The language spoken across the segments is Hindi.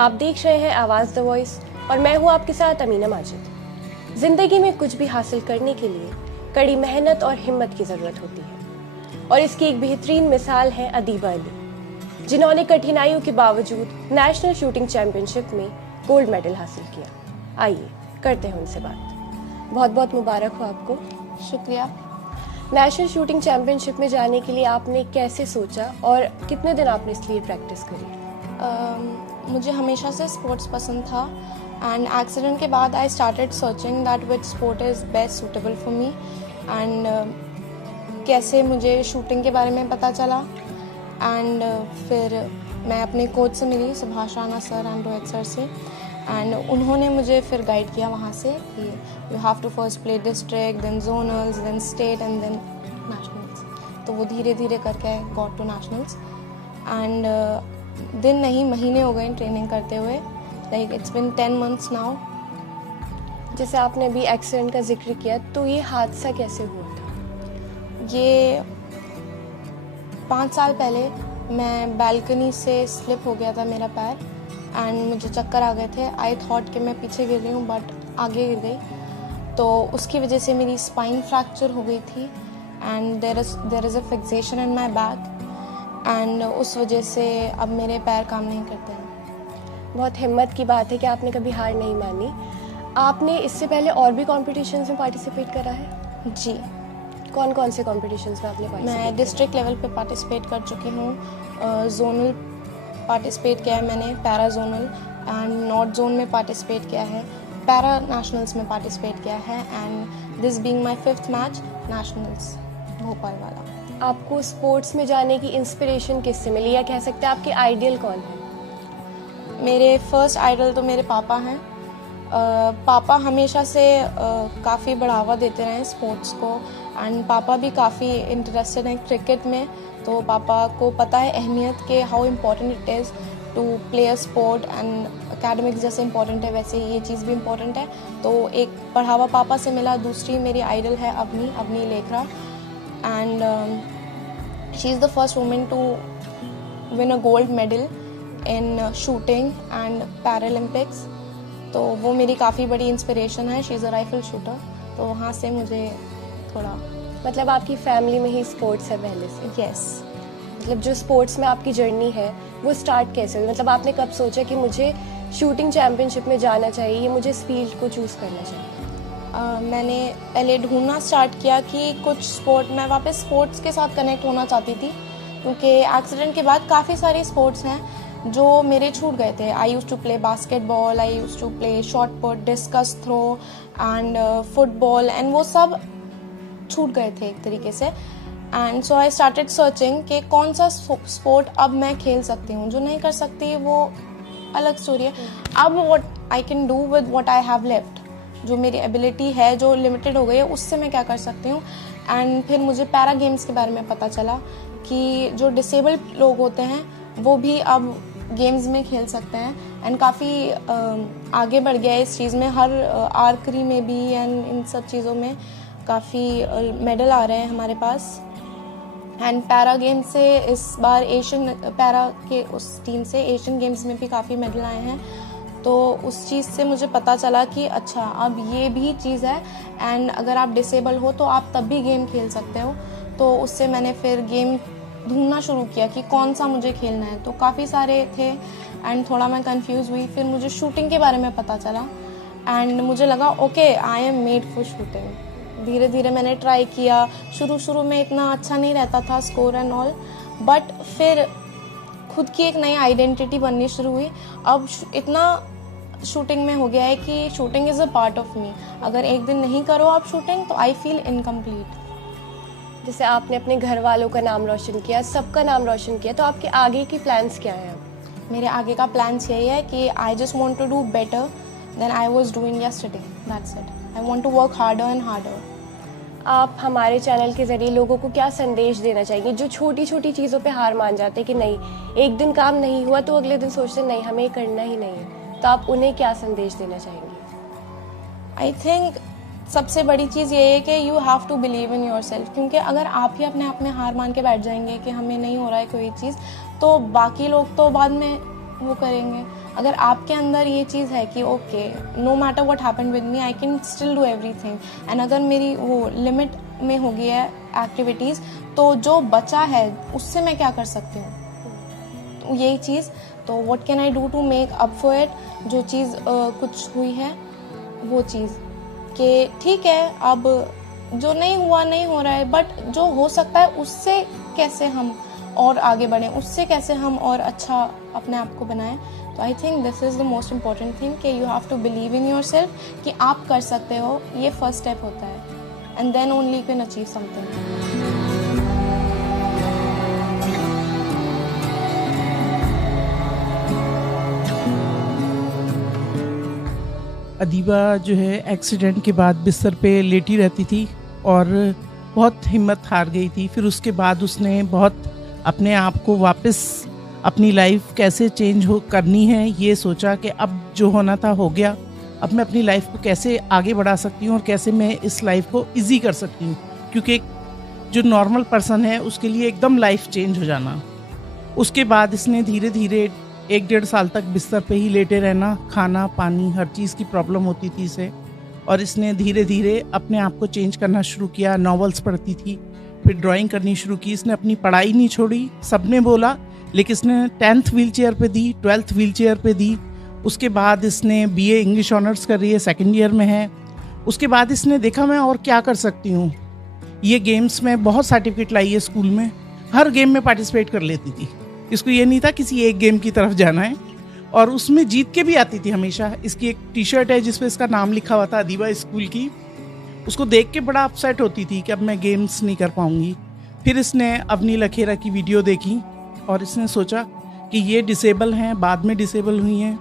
आप देख रहे हैं आवाज़ द वॉइस और मैं हूं आपके साथ अमीना माजिद। ज़िंदगी में कुछ भी हासिल करने के लिए कड़ी मेहनत और हिम्मत की ज़रूरत होती है और इसकी एक बेहतरीन मिसाल है अदीबा अली, जिन्होंने कठिनाइयों के बावजूद नेशनल शूटिंग चैम्पियनशिप में गोल्ड मेडल हासिल किया। आइए करते हैं उनसे बात। बहुत बहुत मुबारक हो आपको। शुक्रिया। नेशनल शूटिंग चैम्पियनशिप में जाने के लिए आपने कैसे सोचा और कितने दिन आपने इसके लिए प्रैक्टिस करी? मुझे हमेशा से स्पोर्ट्स पसंद था एंड एक्सीडेंट के बाद आई started searching that which sport is best suitable for me and कैसे मुझे शूटिंग के बारे में पता चला एंड फिर मैं अपने कोच से मिली, Subhash Rana sir and Rohit sir से, एंड उन्होंने मुझे फिर गाइड किया वहाँ से कि you have to first play district, then zonals, then state and then nationals. तो वो धीरे धीरे करके गॉट टू नेशनल्स एंड दिन नहीं महीने हो गए ट्रेनिंग करते हुए, like it's been 10 months now. जैसे आपने अभी एक्सीडेंट का जिक्र किया, तो ये हादसा कैसे हुआ था? ये 5 साल पहले मैं बालकनी से स्लिप हो गया था मेरा पैर एंड मुझे चक्कर आ गए थे। आई थॉट कि मैं पीछे गिर रही हूँ बट आगे गिर गई, तो उसकी वजह से मेरी स्पाइन फ्रैक्चर हो गई थी and there is a fixation in my back and उस वजह से अब मेरे पैर काम नहीं करते हैं। बहुत हिम्मत की बात है कि आपने कभी हार नहीं मानी। आपने इससे पहले और भी कॉम्पिटिशन्स में पार्टिसिपेट करा है? जी। कौन कौन से कॉम्पिटिशन्स में आपने पार्टिसिपेट? मैं डिस्ट्रिक्ट लेवल पे पार्टिसिपेट कर चुकी हूँ, जोनल पार्टिसिपेट किया है मैंने, para zonal and north zone में पार्टिसिपेट किया है, पैरा नेशनल्स में पार्टिसिपेट किया है and this being my 5th match nationals Bhopal वाला। आपको स्पोर्ट्स में जाने की इंस्पिरेशन किससे मिली, या कह सकते हैं आपके आइडियल कौन है? मेरे फर्स्ट आइडल तो मेरे पापा हैं। पापा हमेशा से काफ़ी बढ़ावा देते रहे स्पोर्ट्स को एंड पापा भी काफ़ी इंटरेस्टेड हैं क्रिकेट में, तो पापा को पता है अहमियत के how important it is to play a sport and academics जैसे इम्पोर्टेंट है वैसे ही ये चीज़ भी इम्पोर्टेंट है। तो एक बढ़ावा पापा से मिला। दूसरी मेरी आइडल है Avani Lekhara and she is the first women to win a gold medal in shooting and Paralympics, तो वो मेरी काफ़ी बड़ी इंस्पिरेशन है। She is a rifle shooter, तो वहाँ से मुझे थोड़ा, मतलब आपकी फैमिली में ही स्पोर्ट्स है पहले से? यस। मतलब जो स्पोर्ट्स में आपकी जर्नी है वो स्टार्ट कैसे हुई? मतलब आपने कब सोचा कि मुझे शूटिंग चैम्पियनशिप में जाना चाहिए, मुझे इस फील्ड को चूज़ करना चाहिए? मैंने पहले ढूंढना स्टार्ट किया कि कुछ स्पोर्ट, मैं वापस स्पोर्ट्स के साथ कनेक्ट होना चाहती थी क्योंकि एक्सीडेंट के बाद काफ़ी सारे स्पोर्ट्स हैं जो मेरे छूट गए थे। I used to play basketball, I used to play shot put, discus throw and football and वो सब छूट गए थे एक तरीके से। And so I started searching कि कौन सा स्पोर्ट अब मैं खेल सकती हूँ। जो नहीं कर सकती वो अलग स्टोरी है। अब what I can do with what I have left, जो मेरी एबिलिटी है जो लिमिटेड हो गई है उससे मैं क्या कर सकती हूँ। एंड फिर मुझे पैरा गेम्स के बारे में पता चला कि जो डिसेबल्ड लोग होते हैं वो भी अब गेम्स में खेल सकते हैं एंड काफ़ी आगे बढ़ गया है इस चीज़ में। हर आर्करी में भी एंड इन सब चीज़ों में काफ़ी मेडल आ रहे हैं हमारे पास। एंड पैरा गेम से इस बार एशियन पैरा के उस टीम से एशियन गेम्स में भी काफ़ी मेडल आए हैं, तो उस चीज़ से मुझे पता चला कि अच्छा अब ये भी चीज़ है एंड अगर आप डिसेबल हो तो आप तब भी गेम खेल सकते हो। तो उससे मैंने फिर गेम ढूंढना शुरू किया कि कौन सा मुझे खेलना है, तो काफ़ी सारे थे एंड थोड़ा मैं कंफ्यूज हुई। फिर मुझे शूटिंग के बारे में पता चला एंड मुझे लगा okay I am made for shooting. धीरे धीरे मैंने ट्राई किया। शुरू में इतना अच्छा नहीं रहता था स्कोर एंड ऑल, बट फिर खुद की एक नई आइडेंटिटी बननी शुरू हुई। अब इतना शूटिंग में हो गया है कि shooting is a part of me. अगर एक दिन नहीं करो आप शूटिंग तो आई फील इनकम्प्लीट। जैसे आपने अपने घर वालों का नाम रोशन किया, सबका नाम रोशन किया, तो आपके आगे की प्लान्स क्या हैं? मेरे आगे का प्लान्स यही है कि I just want to do better than I was doing yesterday, that's it. I want to work harder and harder. आप हमारे चैनल के ज़रिए लोगों को क्या संदेश देना चाहेंगे जो छोटी छोटी चीज़ों पे हार मान जाते हैं कि नहीं, एक दिन काम नहीं हुआ तो अगले दिन सोचते नहीं हमें करना ही नहीं है, तो आप उन्हें क्या संदेश देना चाहेंगे? आई थिंक सबसे बड़ी चीज़ ये है कि you have to believe in yourself, क्योंकि अगर आप ही अपने आप में हार मान के बैठ जाएंगे कि हमें नहीं हो रहा है कोई चीज़, तो बाकी लोग तो बाद में वो करेंगे। अगर आपके अंदर ये चीज़ है कि okay no matter what happen with me I can still do everything, and अगर मेरी वो लिमिट में हो गई है एक्टिविटीज़, तो जो बचा है उससे मैं क्या कर सकती हूँ, तो यही चीज़। तो what can I do to make up for it, जो चीज़ कुछ हुई है वो चीज़ कि ठीक है अब जो नहीं हुआ नहीं हो रहा है, बट जो हो सकता है उससे कैसे हम और आगे बढ़ें, उससे कैसे हम और अच्छा अपने आप को बनाएं। तो I think this is the most important thing कि you have to believe in yourself कि आप कर सकते हो, ये फर्स्ट स्टेप होता है, and then only you can achieve something. Adiba जो है एक्सीडेंट के बाद बिस्तर पे लेटी रहती थी और बहुत हिम्मत हार गई थी। फिर उसके बाद उसने बहुत अपने आप को वापस अपनी लाइफ कैसे चेंज हो करनी है ये सोचा कि अब जो होना था हो गया, अब मैं अपनी लाइफ को कैसे आगे बढ़ा सकती हूँ और कैसे मैं इस लाइफ को इजी कर सकती हूँ, क्योंकि जो नॉर्मल पर्सन है उसके लिए एकदम लाइफ चेंज हो जाना। उसके बाद इसने धीरे धीरे 1-1.5 साल तक बिस्तर पे ही लेटे रहना, खाना पानी हर चीज़ की प्रॉब्लम होती थी इसे, और इसने धीरे धीरे अपने आप को चेंज करना शुरू किया। नॉवेल्स पढ़ती थी, फिर ड्राइंग करनी शुरू की। इसने अपनी पढ़ाई नहीं छोड़ी, सबने बोला, लेकिन इसने 10th व्हील चेयर पे दी, 12th व्हील चेयर पे दी। उसके बाद इसने BA इंग्लिश ऑनर्स कर रही है, 2nd ईयर में है। उसके बाद इसने देखा मैं और क्या कर सकती हूँ। ये गेम्स में बहुत सर्टिफिकेट लाई है, स्कूल में हर गेम में पार्टिसिपेट कर लेती थी। इसको ये नहीं था किसी एक गेम की तरफ जाना है, और उसमें जीत के भी आती थी हमेशा। इसकी एक टी-शर्ट है जिसपे इसका नाम लिखा हुआ था, अदीबा स्कूल की। उसको देख के बड़ा अपसेट होती थी कि अब मैं गेम्स नहीं कर पाऊंगी। फिर इसने अवनी लखेरा की वीडियो देखी और इसने सोचा कि ये डिसेबल हैं, बाद में डिसेबल हुई हैं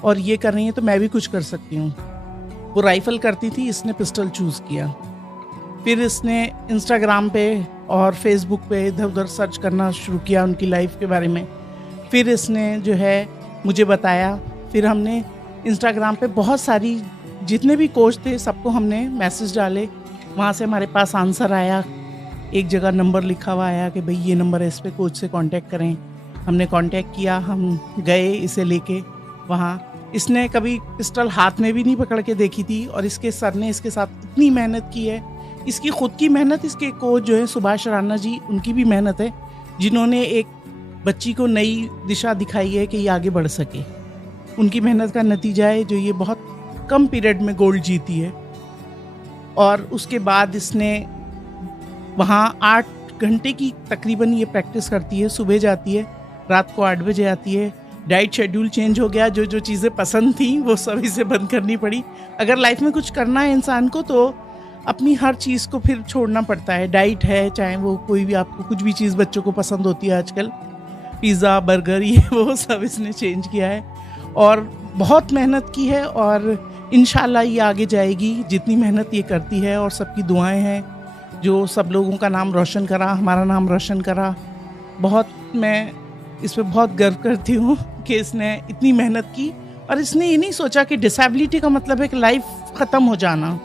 और ये कर रही हैं, तो मैं भी कुछ कर सकती हूँ। वो राइफल करती थी, इसने पिस्टल चूज़ किया। फिर इसने इंस्टाग्राम पे और फेसबुक पे इधर उधर सर्च करना शुरू किया उनकी लाइफ के बारे में। फिर इसने जो है मुझे बताया। फिर हमने इंस्टाग्राम पे बहुत सारी जितने भी कोच थे सबको हमने मैसेज डाले, वहाँ से हमारे पास आंसर आया। एक जगह नंबर लिखा हुआ आया कि भाई ये नंबर है, इस पे कोच से कांटेक्ट करें। हमने कांटेक्ट किया, हम गए इसे लेके वहाँ। इसने कभी पिस्टल हाथ में भी नहीं पकड़ के देखी थी, और इसके सर ने इसके साथ इतनी मेहनत की है। इसकी खुद की मेहनत, इसके कोच जो है सुभाष राणा जी, उनकी भी मेहनत है, जिन्होंने एक बच्ची को नई दिशा दिखाई है कि ये आगे बढ़ सके। उनकी मेहनत का नतीजा है जो ये बहुत कम पीरियड में गोल्ड जीती है। और उसके बाद इसने वहाँ 8 घंटे की तकरीबन ये प्रैक्टिस करती है। सुबह जाती है, रात को 8 बजे आती है। डाइट शेड्यूल चेंज हो गया, जो जो चीज़ें पसंद थी वो सब इसे बंद करनी पड़ी। अगर लाइफ में कुछ करना है इंसान को तो अपनी हर चीज़ को फिर छोड़ना पड़ता है। डाइट है, चाहे वो कोई भी आपको कुछ भी चीज़ बच्चों को पसंद होती है आजकल, पिज़्ज़ा बर्गर ये वो सब इसने चेंज किया है और बहुत मेहनत की है। और इंशाल्लाह ये आगे जाएगी, जितनी मेहनत ये करती है। और सबकी दुआएं हैं जो सब लोगों का नाम रोशन करा, हमारा नाम रोशन करा। बहुत मैं इस पर बहुत गर्व करती हूँ कि इसने इतनी मेहनत की। और इसने ये नहीं सोचा कि डिसेबिलिटी का मतलब है कि लाइफ ख़त्म हो जाना।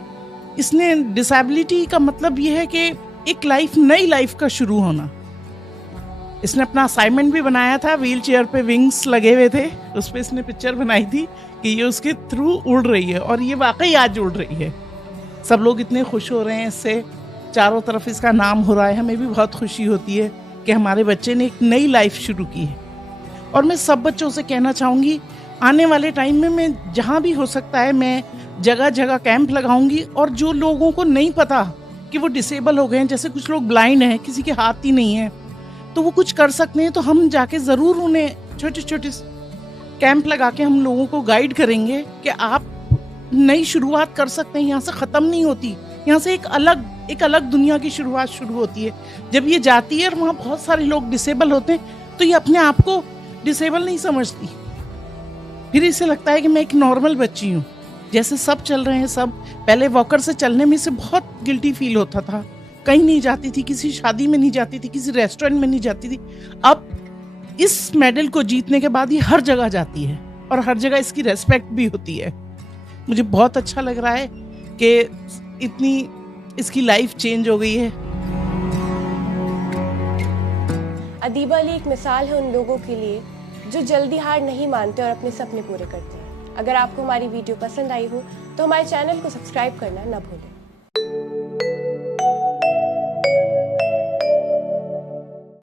इसने डिसेबिलिटी का मतलब ये है कि एक लाइफ, नई लाइफ का शुरू होना। इसने अपना असाइनमेंट भी बनाया था, व्हील चेयर पे विंग्स लगे हुए थे, उस पर इसने पिक्चर बनाई थी कि ये उसके थ्रू उड़ रही है, और ये वाकई आज उड़ रही है। सब लोग इतने खुश हो रहे हैं इससे, चारों तरफ इसका नाम हो रहा है। हमें भी बहुत खुशी होती है कि हमारे बच्चे ने एक नई लाइफ शुरू की है। और मैं सब बच्चों से कहना चाहूँगी, आने वाले टाइम में मैं जहाँ भी हो सकता है मैं जगह जगह कैंप लगाऊंगी। और जो लोगों को नहीं पता कि वो डिसेबल हो गए हैं, जैसे कुछ लोग ब्लाइंड हैं, किसी के हाथ ही नहीं है, तो वो कुछ कर सकते हैं, तो हम जाके ज़रूर उन्हें छोटे छोटे कैंप लगा के हम लोगों को गाइड करेंगे कि आप नई शुरुआत कर सकते हैं। यहाँ से ख़त्म नहीं होती, यहाँ से एक अलग दुनिया की शुरुआत शुरू होती है। जब ये जाती है और वहाँ बहुत सारे लोग डिसेबल होते हैं तो ये अपने आप को डिसेबल नहीं समझती। फिर इसे लगता है कि मैं एक नॉर्मल बच्ची हूँ, जैसे सब चल रहे हैं सब। पहले वॉकर से चलने में से बहुत गिल्टी फील होता था, कहीं नहीं जाती थी, किसी शादी में नहीं जाती थी, किसी रेस्टोरेंट में नहीं जाती थी। अब इस मेडल को जीतने के बाद ये हर जगह जाती है और हर जगह इसकी रेस्पेक्ट भी होती है। मुझे बहुत अच्छा लग रहा है कि इतनी इसकी लाइफ चेंज हो गई है। अदीबा अली एक मिसाल है उन लोगों के लिए जो जल्दी हार नहीं मानते और अपने सपने पूरे करते हैं। अगर आपको हमारी वीडियो पसंद आई हो तो हमारे चैनल को सब्सक्राइब करना न भूलें।